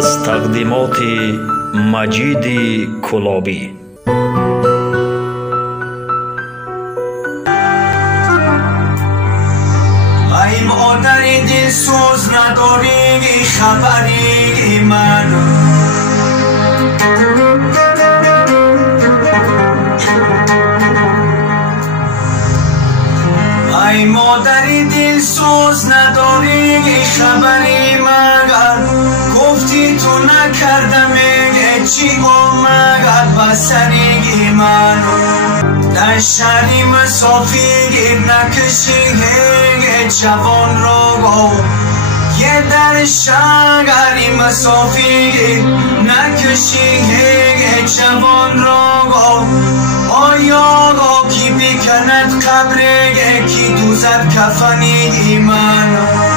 از تقدیمات مجید کلابی. ای مادر دل سوز نداری خبری من، ای مادر دل سوز نداری خبری مگر، گفتی تو نکردم چی آمد بسری من، در شهری مسافیر نکشی جوان رو گو، یه در شهری مسافیر نکشی جوان رو گو، آیا کی بکند قبر کی دوزد کفنی من.